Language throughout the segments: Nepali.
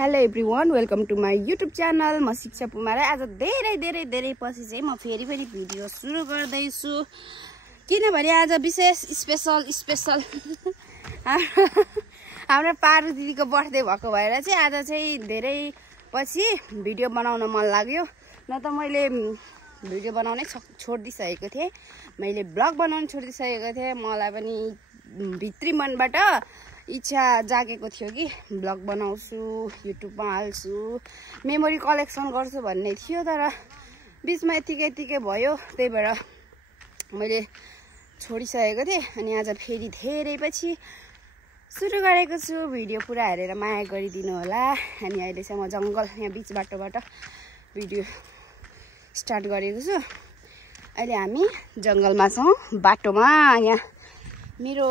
Hello everyone, welcome to my YouTube channel. म शिक्षा पुमारा। आज धेरै पछि चाहिँ म फेरि पनि भिडियो सुरु गर्दैछु, किनभने आज विशेष स्पेशल हाम्रो पारु दिदीको बर्थडे भएको भएर चाहिँ आज चाहिँ धेरै पछि भिडियो बनाउन मन लाग्यो। न त मैले भिडियो बनाउनै छोडिदिइसकेको थिएँ, मैले ब्लग बनाउन छोडिदिइसकेको थिएँ। मलाई पनि भित्री मनबाट इच्छा जागेको थियो कि ब्लग बनाउँछु, युट्युबमा हाल्छु, मेमोरी कलेक्सन गर्छु भन्ने थियो। तर बिचमा यतिकै भयो, त्यही भएर मैले छोडिसकेको थिएँ। अनि आज फेरि धेरै पछि सुरु गरेको छु। भिडियो पुरा हेरेर माया गरिदिनु होला। अनि अहिले चाहिँ म जङ्गल यहाँ बिच बाटोबाट भिडियो स्टार्ट गरेको छु। अहिले हामी जङ्गलमा छौँ, बाटोमा। यहाँ मेरो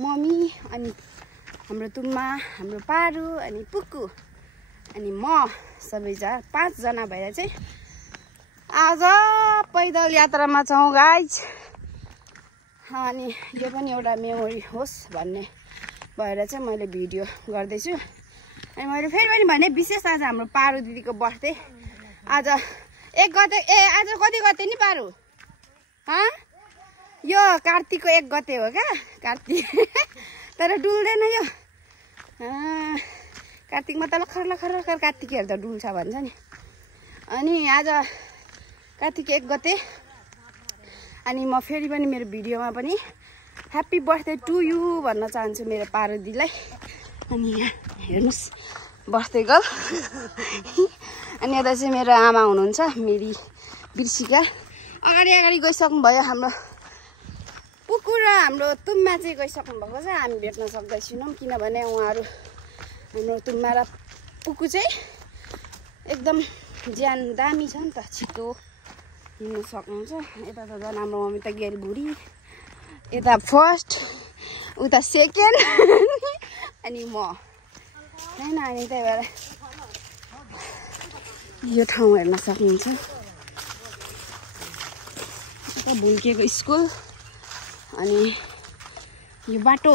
मम्मी अनि हाम्रो तुम्मा, हाम्रो पारु अनि पुक्कु अनि म सबैजना 5 जना भएर चाहिँ आज पैदल यात्रामा छौँ गाइज। अनि यो पनि एउटा मेमोरी होस् भन्ने भएर चाहिँ मैले भिडियो गर्दैछु। अनि मैले फेरि पनि भने विशेष आज हाम्रो पारु दिदीको बर्थडे। आज 1 गते। आज कति गते नि पारु? यो कार्तिकको 1 गते हो क्या, कार्तिक। तर डुल्दैन यो कार्तिकमा त लखर कार्तिकहरू त डुल्छ भन्छ नि। अनि आज कार्तिक 1 गते। अनि म फेरि पनि मेरो भिडियोमा पनि ह्याप्पी बर्थडे टु यु भन्न चाहन्छु मेरो पारु दिदीलाई। अनि यहाँ हेर्नुहोस् बर्थडे गर्ल। अनि यता चाहिँ मेरो आमा हुनुहुन्छ, मेरी बिर्सिका। अगाडि गइसक्नु भयो। हाम्रो पुक्कु र हाम्रो तुम्मा चाहिँ गइसक्नु भएको छ। हामी भेट्न सक्दैछौँ किनभने उहाँहरू, हाम्रो तुम्मा र पुक्कु चाहिँ एकदम ज्यान दामी छ नि त, छिटो हिँड्नु सक्नुहुन्छ। यता त झन् हाम्रो मम्मी त गेल बुढी, यता फर्स्ट, उता सेकेन्ड अनि म होइन। अनि त्यही भएर यो ठाउँ हेर्न सक्नुहुन्छ। यता भुल्केको स्कुल अनि यो बाटो।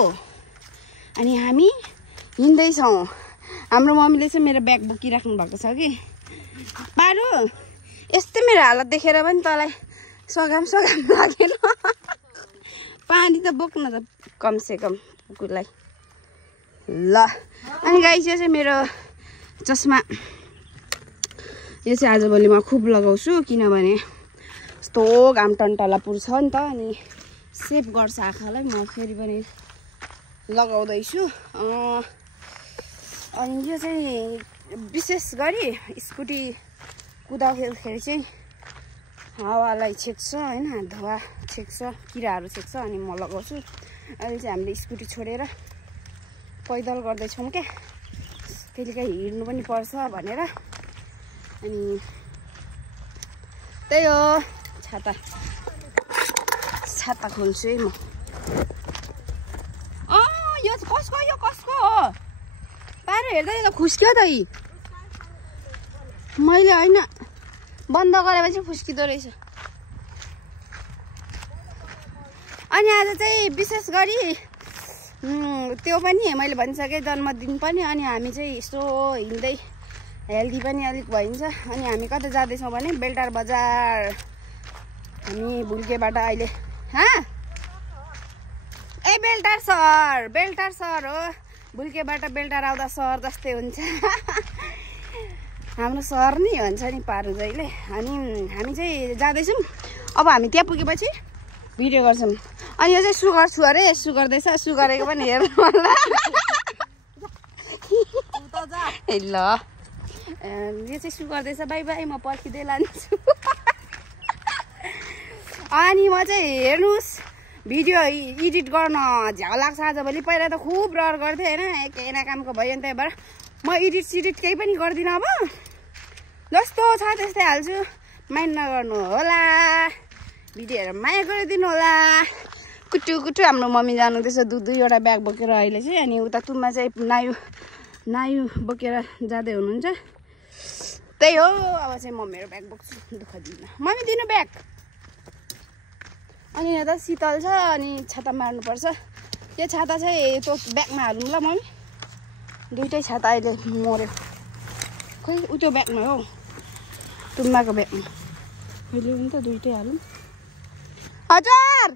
अनि हामी हिँड्दैछौँ। हाम्रो मम्मीले चाहिँ मेरो ब्याग बोकिराख्नु भएको छ कि। पारु यस्तै मेरो हालत देखेर पनि तँलाई सघाम लागेन। पानी त बोक्न त कमसेकम कुकुरलाई ल। अनि गाइस यो चाहिँ मेरो चस्मा। यो चाहिँ आजभोलि म खुब लगाउँछु किनभने यस्तो घाम टन्टला पुर्छ नि त, अनि सेभ गर्छ आँखालाई। म फेरि पनि लगाउँदैछु। अनि यो चाहिँ विशेष गरी स्कुटी कुदाउँदाखेरि चाहिँ हावालाई छेक्छ होइन, धुवा छेक्छ, किराहरू छेक्छ, अनि म लगाउँछु। अहिले चाहिँ हामीले स्कुटी छोडेर पैदल गर्दैछौँ क्या, कहिलेकाहीँ हिँड्नु पनि पर्छ भनेर। अनि त्यही हो, छाता खोल्छु है म। यो कसको हो? पारु हेर्दा यो त खुस्क्यो त। मैले होइन, बन्द गरेपछि फुस्किँदो रहेछ। अनि आज चाहिँ विशेष गरी त्यो पनि मैले भनिसकेँ, जन्मदिन पनि। अनि हामी चाहिँ यसो हिँड्दै हेल्दी पनि अलिक भइन्छ। अनि हामी कता जाँदैछौँ भने बेलटार बजार। हामी भुल्केबाट अहिले बेलटार सहर हो। भुल्केबाट बेलटार आउँदा सहर जस्तै हुन्छ। हाम्रो सहर नि भन्छ नि पारु जहिले। अनि हामी चाहिँ जाँदैछौँ। अब हामी त्यहाँ पुगेपछि भिडियो गर्छौँ। अनि यो चाहिँ सुगर छु अरे, सुगर्दैछ, सुगरेको पनि हेर्नु होला। ल यो चाहिँ सुगर्दैछ। बाई म पर्खिँदै लान्छु। अनि म चाहिँ हेर्नुहोस् भिडियो एडिट गर्न झ्याउ लाग्छ आजभोलि। पहिला त खुब रहर गर्थेँ होइन, केही न कामको भयो नि। त्यही भएर म एडिट केही पनि गर्दिनँ। अब जस्तो छ त्यस्तै हाल्छु, माइन्ड नगर्नु होला। भिडियो हेरेर माया गरिदिनु होला। कुटु हाम्रो मम्मी जानुहुँदैछ दुईवटा ब्याग बोकेर अहिले चाहिँ। अनि उता तुम्मा चाहिँ नायु बोकेर जाँदै हुनुहुन्छ। त्यही हो, अब चाहिँ म मेरो ब्याग बोक्छु, दुःख दिन्न। मम्मी दिनु ब्याग। अनि यहाँ त शीतल छ, अनि छाता मार्नुपर्छ। यो छाता चाहिँ त्यो ब्यागमा हालौँ ल मम्मी दुइटै छाता अहिले मर्यो खोइ उ त्यो ब्यागमा हो तुम्बाको ब्यागमा अहिले पनि त दुइटै हालौँ हजुर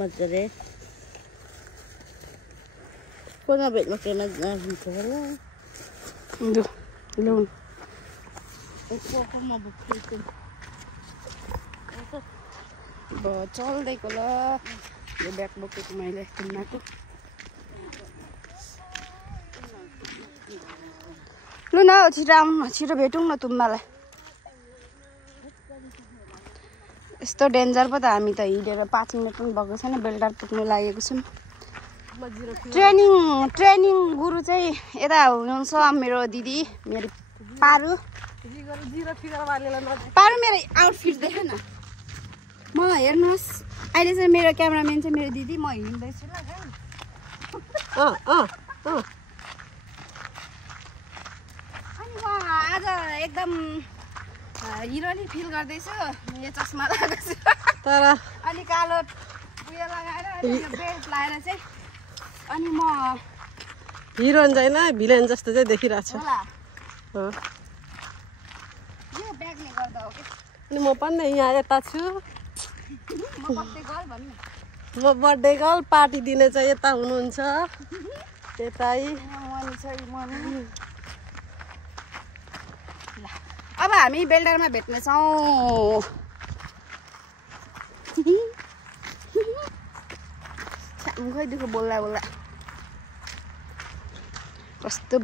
मजाले कोना भेटमा केमा जान्छ होला लु चल्दैको ल यो ब्याग बोकेको मैले तुम्बाको लु न छिटो आउनु छिटो भेटौँ न तुम्बालाई यस्तो डेन्जर पो त हामी त हिँडेर 5 मिनट पनि भएको छैन बेलटार पुग्नु लागेको छौँ ट्रेनिङ गुरु चाहिँ यता हुनुहुन्छ मेरो दिदी मेरो पारु मेरो आउटफिट देख न म हेर्नुहोस् अहिले चाहिँ मेरो क्यामेराम्यान चाहिँ मेरो दिदी म हिँड्दैछु ल अनि म आज एकदम हिरोनी फिल गर्दैछु यो चस्मा लगाएको छु तर अनि कालो उयो लगाएर अनि यो बेल्ट लगाएर चाहिँ अनि म हिरोइन छैन भिलेन जस्तो चाहिँ देखिरहेको छु होला यो ब्यागले गर्दा हो कि अनि म पनि यहाँ यता छु म बर्थडे गर्ल भन्नु म बर्थडे गर्ल पार्टी दिने चाहिँ यता हुनुहुन्छ यतै अब हामी बेल्टारमा भेट्नेछौँ खै दुःख बोल्दा कस्तो